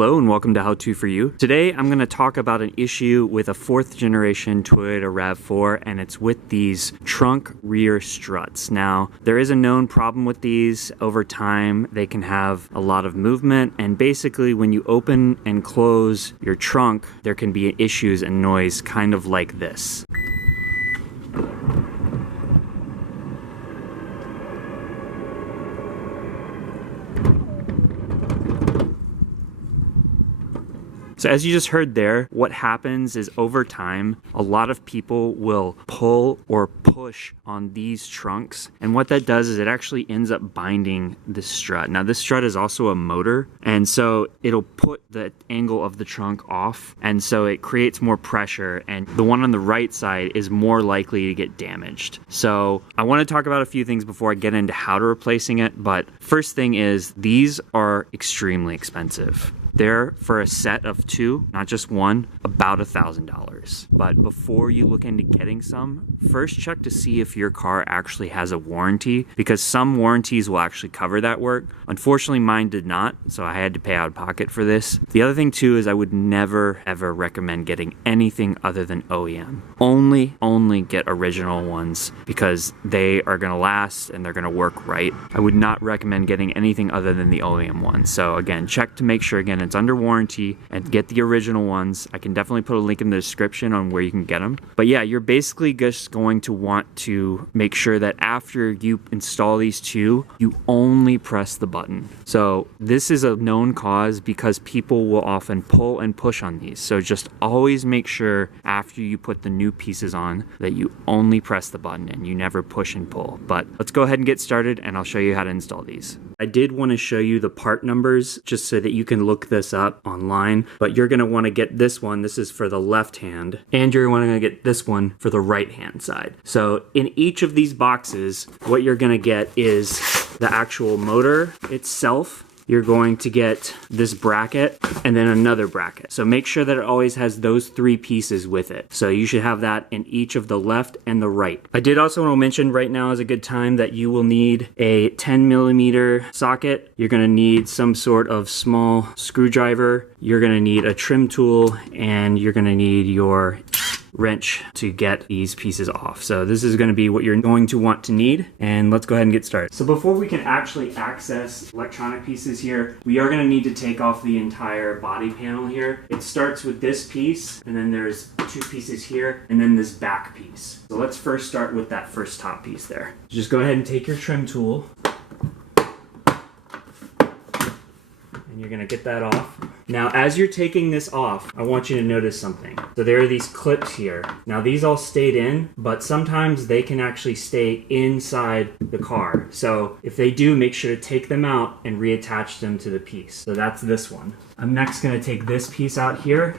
Hello and welcome to How To For You. Today I'm going to talk about an issue with a 4th generation Toyota Rav4, and it's with these trunk rear struts. Now, there is a known problem with these. Over time, they can have a lot of movement, and basically when you open and close your trunk, there can be issues and noise kind of like this. So as you just heard there, what happens is over time, a lot of people will pull or push on these trunks. And what that does is it actually ends up binding this strut. Now this strut is also a motor, and so it'll put the angle of the trunk off. And so it creates more pressure, and the one on the right side is more likely to get damaged. So I want to talk about a few things before I get into how to replacing it. But first thing is, these are extremely expensive. They're, for a set of 2, not just one, about $1,000. But before you look into getting some, first check to see if your car actually has a warranty, because some warranties will actually cover that work. Unfortunately, mine did not, so I had to pay out of pocket for this. The other thing too is I would never ever recommend getting anything other than OEM. Only get original ones, because they are going to last and they're going to work right. I would not recommend getting anything other than the OEM ones. So again, check to make sure, again, it's under warranty, and get the original ones. I can definitely put a link in the description on where you can get them. But yeah, you're basically just going to want to make sure that after you install these 2, you only press the button. So this is a known cause because people will often pull and push on these. So just always make sure after you put the new pieces on that you only press the button and you never push and pull. But let's go ahead and get started, and I'll show you how to install these. I did want to show you the part numbers just so that you can look this up online, but you're going to want to get this one. This is for the left hand, and you're going to get this one for the right hand side. So in each of these boxes, what you're going to get is the actual motor itself. You're going to get this bracket and then another bracket. So make sure that it always has those 3 pieces with it. So you should have that in each of the left and the right. I did also want to mention right now is a good time that you will need a 10mm socket. You're going to need some sort of small screwdriver. You're going to need a trim tool, and you're going to need your wrench to get these pieces off. So this is going to be what you're going to want to need, and let's go ahead and get started. So before we can actually access electronic pieces here, we are going to need to take off the entire body panel here. It starts with this piece, and then there's 2 pieces here, and then this back piece. So let's first start with that first top piece there. Just go ahead and take your trim tool, and you're going to get that off. Now, as you're taking this off, I want you to notice something. So there are these clips here. Now, these all stayed in, but sometimes they can actually stay inside the car. So if they do, make sure to take them out and reattach them to the piece. So that's this one. I'm next going to take this piece out here.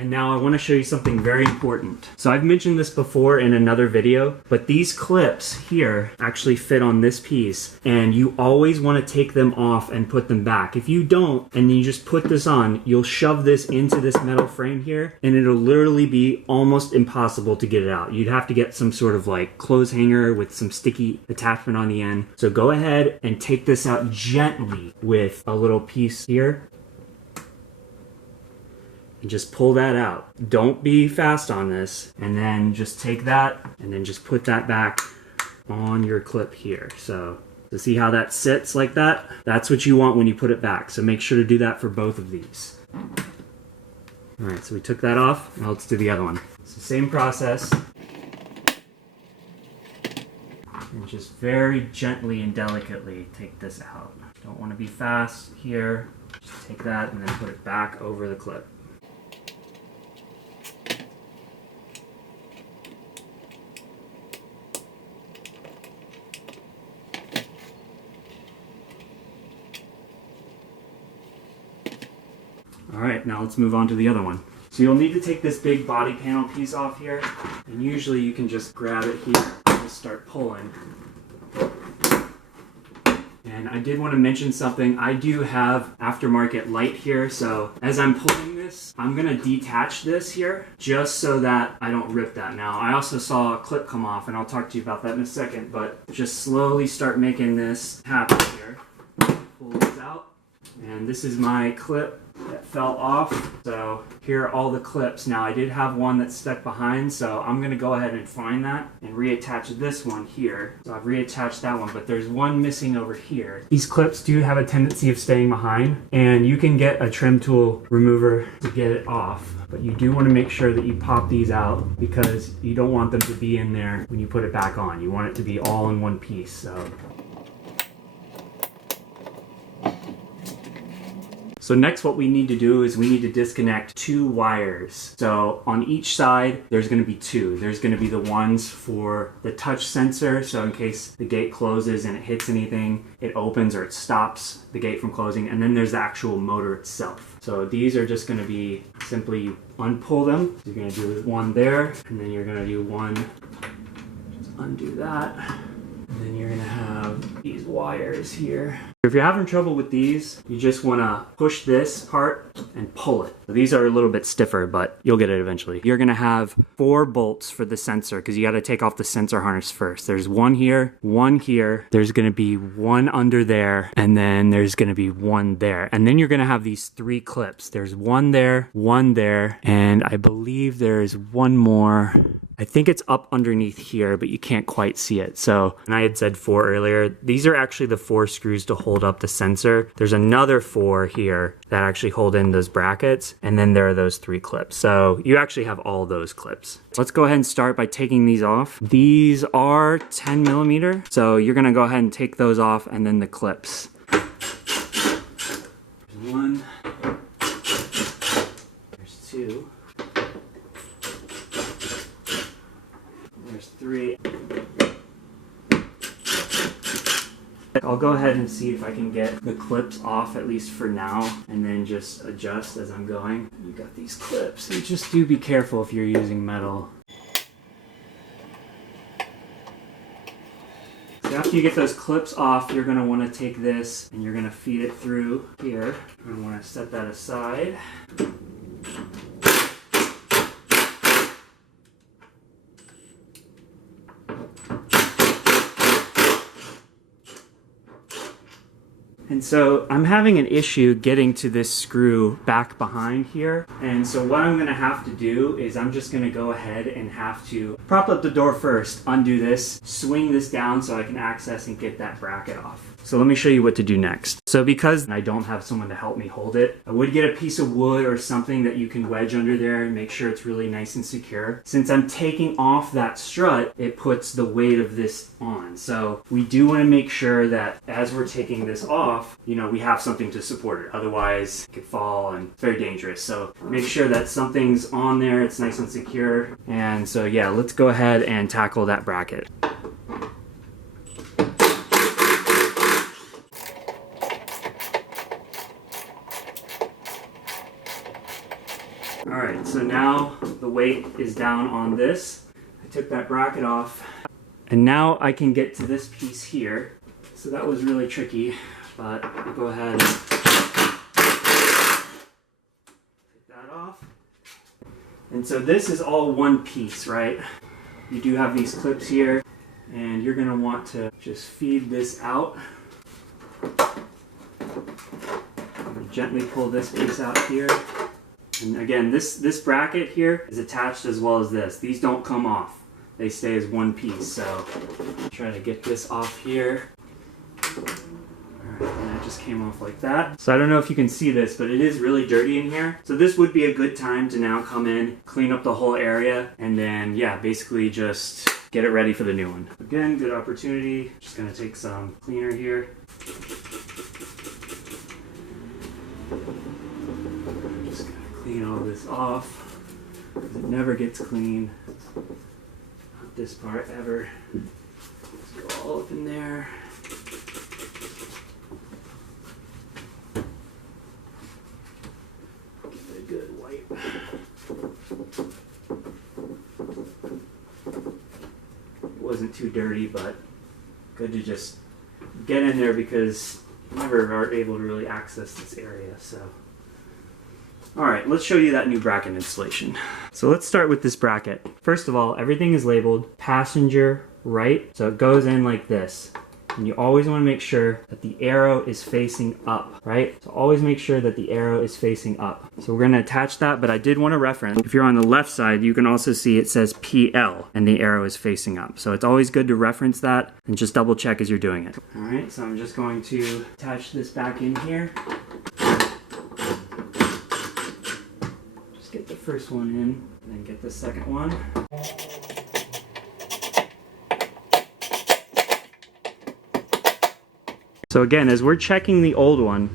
And now I want to show you something very important. So I've mentioned this before in another video, but these clips here actually fit on this piece, and you always want to take them off and put them back. If you don't, and you just put this on, you'll shove this into this metal frame here, and it'll literally be almost impossible to get it out. You'd have to get some sort of like clothes hanger with some sticky attachment on the end. So go ahead and take this out gently with a little piece here, and just pull that out. Don't be fast on this, and then just take that and then just put that back on your clip here. So to see how that sits like that, that's what you want when you put it back. So make sure to do that for both of these. All right, so we took that off. Now let's do the other one. It's the same process. And just very gently and delicately take this out. Don't want to be fast here. Just take that and then put it back over the clip. All right, now let's move on to the other one. So you'll need to take this big body panel piece off here, and usually you can just grab it here and just start pulling. And I did want to mention something. I do have aftermarket light here, so as I'm pulling this, I'm going to detach this here just so that I don't rip that. Now, I also saw a clip come off, and I'll talk to you about that in a second, but just slowly start making this happen here. pull this out. And this is my clip that fell off. So here are all the clips. Now I did have one that's stuck behind, so I'm gonna go ahead and find that and reattach this one here. So I've reattached that one, but there's one missing over here. These clips do have a tendency of staying behind, and you can get a trim tool remover to get it off. But you do want to make sure that you pop these out because you don't want them to be in there when you put it back on. You want it to be all in one piece. So next what we need to do is we need to disconnect 2 wires. So on each side, there's gonna be 2. There's gonna be the ones for the touch sensor. So in case the gate closes and it hits anything, it opens or it stops the gate from closing. And then there's the actual motor itself. So these are just gonna be simply you unpull them. You're gonna do one there, and then you're gonna do one, just undo that. And then you're gonna have these wires here. If you're having trouble with these, you just wanna push this part and pull it. So these are a little bit stiffer, but you'll get it eventually. You're gonna have 4 bolts for the sensor because you gotta take off the sensor harness first. There's one here, there's gonna be one under there, and then there's gonna be one there. And then you're gonna have these 3 clips. There's one there, and I believe there's one more. I think it's up underneath here, but you can't quite see it. So, and I had said 4 earlier. These are actually the 4 screws to hold up the sensor. There's another 4 here that actually hold in those brackets. And then there are those 3 clips. So you actually have all those clips. Let's go ahead and start by taking these off. These are 10 millimeter. So you're gonna go ahead and take those off and then the clips. There's 1, there's 2. There's 3. I'll go ahead and see if I can get the clips off at least for now and then just adjust as I'm going. You got these clips, and just do be careful if you're using metal. So after you get those clips off, you're going to want to take this and you're going to feed it through here. You're going to want to set that aside. And so I'm having an issue getting to this screw back behind here. And so what I'm gonna have to do is I'm just gonna go ahead and have to prop up the door first, undo this, swing this down so I can access and get that bracket off. So let me show you what to do next. So because I don't have someone to help me hold it, I would get a piece of wood or something that you can wedge under there and make sure it's really nice and secure. Since I'm taking off that strut, it puts the weight of this on. So we do want to make sure that as we're taking this off, you know, we have something to support it. Otherwise, it could fall and it's very dangerous. So make sure that something's on there, it's nice and secure. And so yeah, let's go ahead and tackle that bracket. Alright, so now the weight is down on this. I took that bracket off. And now I can get to this piece here. So that was really tricky, but I'll go ahead and take that off. And so this is all one piece, right? You do have these clips here, and you're going to want to just feed this out. Gently pull this piece out here. And again, this bracket here is attached as well as this. These don't come off. They stay as one piece. So try to get this off here. Alright, and that just came off like that. So I don't know if you can see this, but it is really dirty in here. So this would be a good time to now come in, clean up the whole area, and then yeah, basically just get it ready for the new one. Again, good opportunity. Just gonna take some cleaner here. Clean all this off, because it never gets clean. Not this part ever. Just go all up in there. Give it a good wipe. It wasn't too dirty, but good to just get in there because you never are able to really access this area. So. Alright, let's show you that new bracket installation. So let's start with this bracket. First of all, everything is labeled passenger right. So it goes in like this. And you always want to make sure that the arrow is facing up, right? So always make sure that the arrow is facing up. So we're going to attach that, but I did want to reference, if you're on the left side, you can also see it says PL and the arrow is facing up. So it's always good to reference that and just double check as you're doing it. All right, so I'm just going to attach this back in here. Just get the first one in and then get the second one. So again, as we're checking the old one,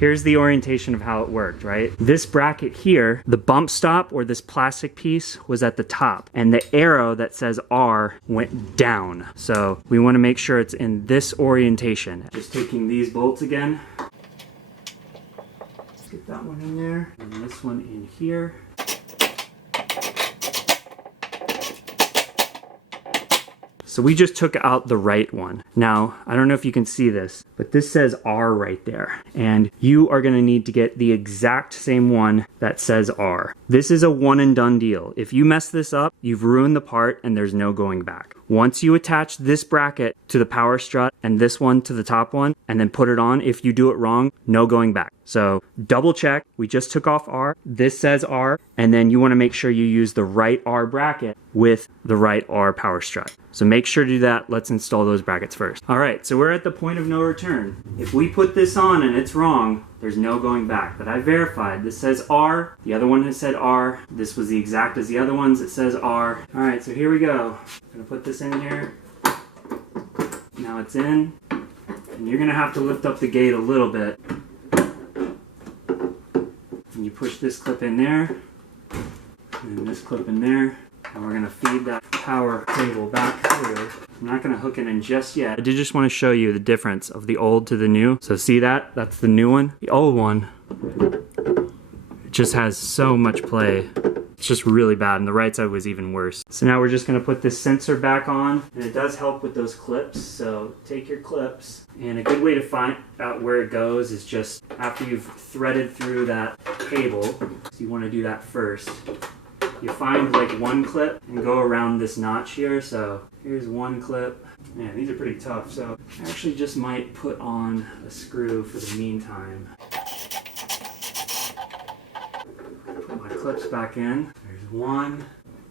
here's the orientation of how it worked, right? This bracket here, the bump stop or this plastic piece was at the top and the arrow that says R went down. So we want to make sure it's in this orientation. Just taking these bolts again. Let's get that one in there and this one in here. So we just took out the right one. Now, I don't know if you can see this, but this says R right there. And you are gonna need to get the exact same one that says R. This is a one and done deal. If you mess this up, you've ruined the part and there's no going back. Once you attach this bracket to the power strut and this one to the top one, and then put it on, if you do it wrong, no going back. So double check, we just took off R, this says R, and then you wanna make sure you use the right R bracket with the right R power strut. So make sure to do that. Let's install those brackets first. All right, so we're at the point of no return. If we put this on and it's wrong, there's no going back. But I verified, this says R, the other one has said R, this was the exact as the other ones, it says R. All right, so here we go. I'm gonna put this in here. Now it's in, and you're gonna have to lift up the gate a little bit. And you push this clip in there, and this clip in there, and we're gonna feed that power cable back through. I'm not gonna hook it in just yet. I did just wanna show you the difference of the old to the new. So see that? That's the new one. The old one, it just has so much play. It's just really bad, and the right side was even worse. So now we're just gonna put this sensor back on, and it does help with those clips. So take your clips, and a good way to find out where it goes is just after you've threaded through that cable, so you wanna do that first. You find like one clip and go around this notch here. So here's one clip. Man, these are pretty tough. So I actually just might put on a screw for the meantime. Put my clips back in. There's one,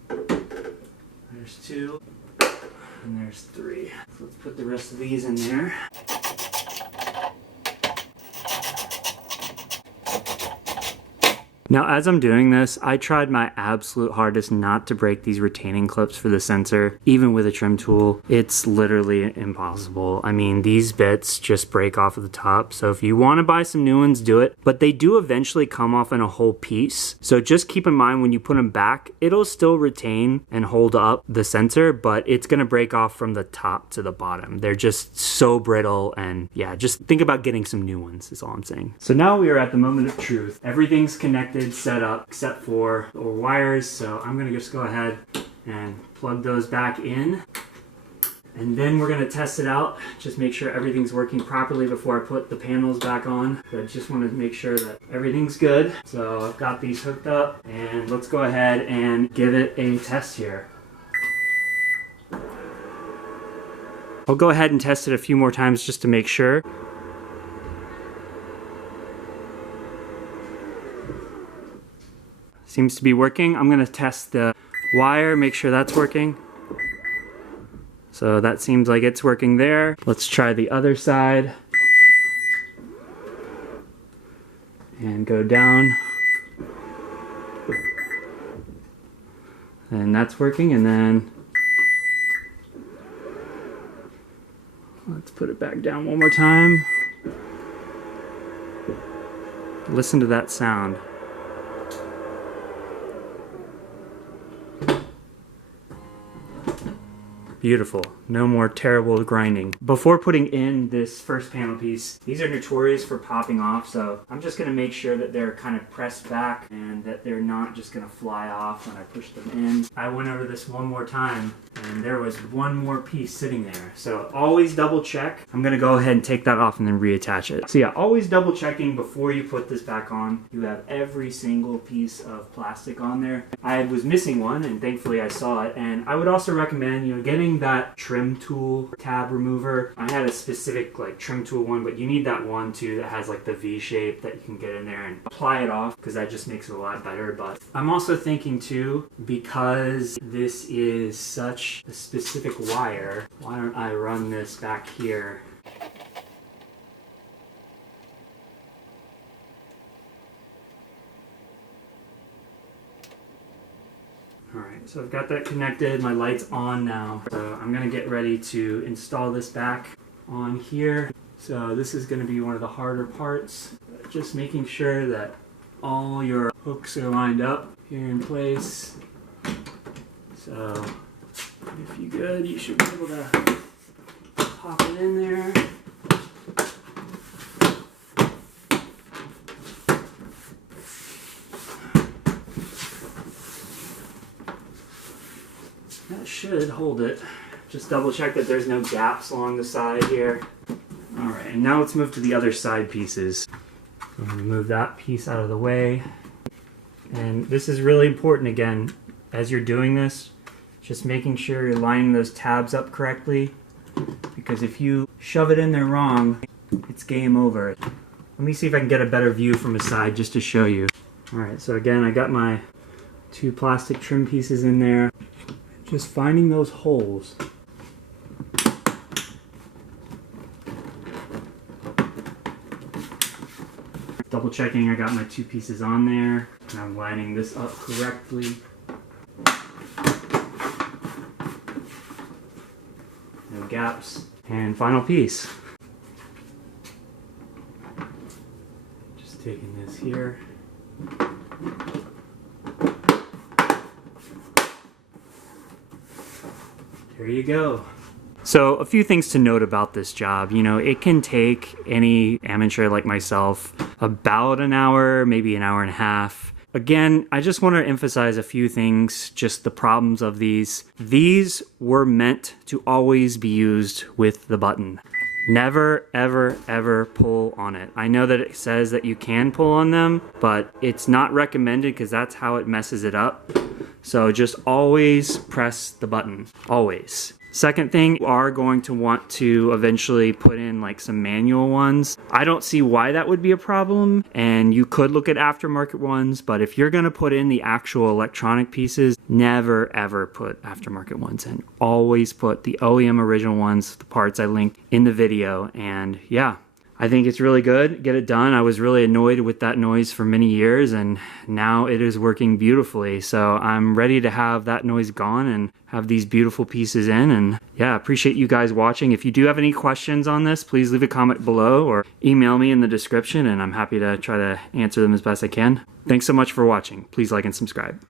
there's two, and there's three. So let's put the rest of these in there. Now, as I'm doing this, I tried my absolute hardest not to break these retaining clips for the sensor, even with a trim tool. It's literally impossible. I mean, these bits just break off at the top. So if you want to buy some new ones, do it. But they do eventually come off in a whole piece. So just keep in mind when you put them back, it'll still retain and hold up the sensor, but it's going to break off from the top to the bottom. They're just so brittle, and yeah, just think about getting some new ones is all I'm saying. So now we are at the moment of truth. Everything's connected, set up except for the wires, so I'm gonna just go ahead and plug those back in, and then we're gonna test it out, just make sure everything's working properly before I put the panels back on. So I just want to make sure that everything's good. So I've got these hooked up, and let's go ahead and give it a test here. I'll go ahead and test it a few more times just to make sure. Seems to be working. I'm gonna test the wire, make sure that's working. So that seems like it's working there. Let's try the other side. And go down. And that's working, and then let's put it back down one more time. Listen to that sound. Beautiful. No more terrible grinding. Before putting in this first panel piece, these are notorious for popping off, so I'm just going to make sure that they're kind of pressed back and that they're not just going to fly off when I push them in. I went over this one more time, and there was one more piece sitting there. So always double check. I'm going to go ahead and take that off and then reattach it. So yeah, always double checking before you put this back on. You have every single piece of plastic on there. I was missing one, and thankfully I saw it. And I would also recommend, getting using that trim tool tab remover, I had a specific like trim tool one, but you need that one too that has like the V shape that you can get in there and apply it off, because that just makes it a lot better. But I'm also thinking too, because this is such a specific wire, why don't I run this back here? Alright, so I've got that connected, my light's on now. So I'm gonna get ready to install this back on here. So this is gonna be one of the harder parts. Just making sure that all your hooks are lined up here in place. So if you're good, you should be able to pop it in there. That should hold it. Just double check that there's no gaps along the side here. Alright, and now let's move to the other side pieces. So I'm going to move that piece out of the way. And this is really important again, as you're doing this, just making sure you're lining those tabs up correctly. Because if you shove it in there wrong, it's game over. Let me see if I can get a better view from the side just to show you. Alright, so again, I got my 2 plastic trim pieces in there. Just finding those holes. Double checking I got my 2 pieces on there, and I'm lining this up correctly. No gaps. And final piece. Just taking this here. There you go. So a few things to note about this job. You know, it can take any amateur like myself about an hour, maybe an hour and a half. Again, I just want to emphasize a few things, just the problems of these. These were meant to always be used with the button. Never, ever, ever pull on it. I know that it says that you can pull on them, but it's not recommended because that's how it messes it up. So just always press the button, always. Second thing, you are going to want to eventually put in like some manual ones. I don't see why that would be a problem, and you could look at aftermarket ones, but if you're gonna put in the actual electronic pieces, never ever put aftermarket ones in. Always put the OEM original ones, the parts I linked in the video, and yeah. I think it's really good. Get it done. I was really annoyed with that noise for many years, and now it is working beautifully. So I'm ready to have that noise gone and have these beautiful pieces in. And yeah, appreciate you guys watching. If you do have any questions on this, please leave a comment below or email me in the description, and I'm happy to try to answer them as best I can. Thanks so much for watching. Please like and subscribe.